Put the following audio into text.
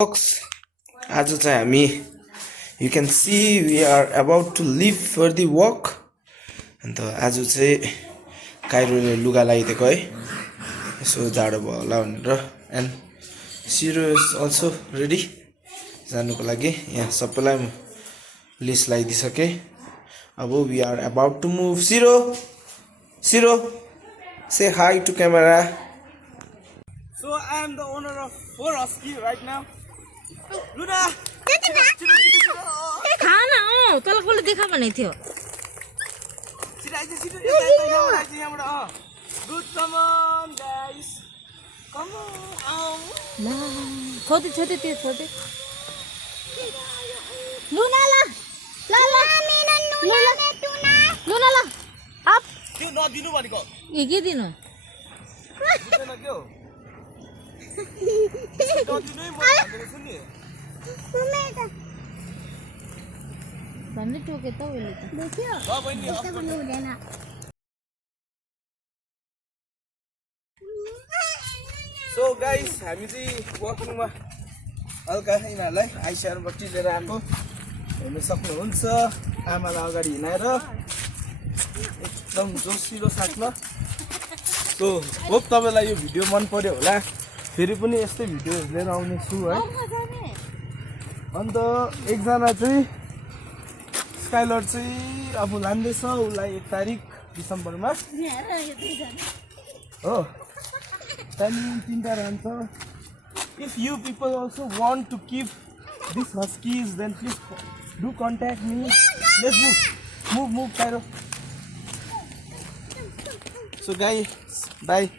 Folks, आज चाहिँ हामी you can see we are about to leave for the walk. अन्त आज चाहिँ काइरोले लुगा लगाइदिएको है, यसो जाडो भयो होला भनेर. And Siro is also ready जानुको लागि. यहाँ सबैलाई लिस्ट लगाइदिइसकेँ. अब we are about to move. Siro, say hi to camera. So I am the owner of 4 Husky right now. Luna! खाना हो तँलाई कसले देखा भनेको थियो Good, come on guys. Come on. छोटे छोटे त्यो छोटे लुना ला ला ला लुना ला अप त्यो नदिनु भनेको. के दिनु दिदैन के हो? नदिनै म भन्दैछु नि. भन्दै टोके त उले त ल बहिनी अफ गर्नु. सो गाइस हामी चाहिँ वकिङमा हल्का यिनीहरूलाई आइसिआरपट्टि लिएर आएको हेर्नु सक्नुहुन्छ. आमालाई अगाडि हिँडाएर एकदम जोसिलो साथमा. सो होप तपाईँलाई यो भिडियो मन पर्यो होला. फेरि पनि यस्तै भिडियोहरू लिएर आउने छु है. अन्त एकजना चाहिँ स्काइलर चाहिँ अब लाँदैछ उसलाई 1 तारिक डिसेम्बरमा हो. त्यहाँदेखि 3टा रहन्छ. If you people also want to keep these huskies, then please do contact me. Let's move, Cairo. So guys, bye.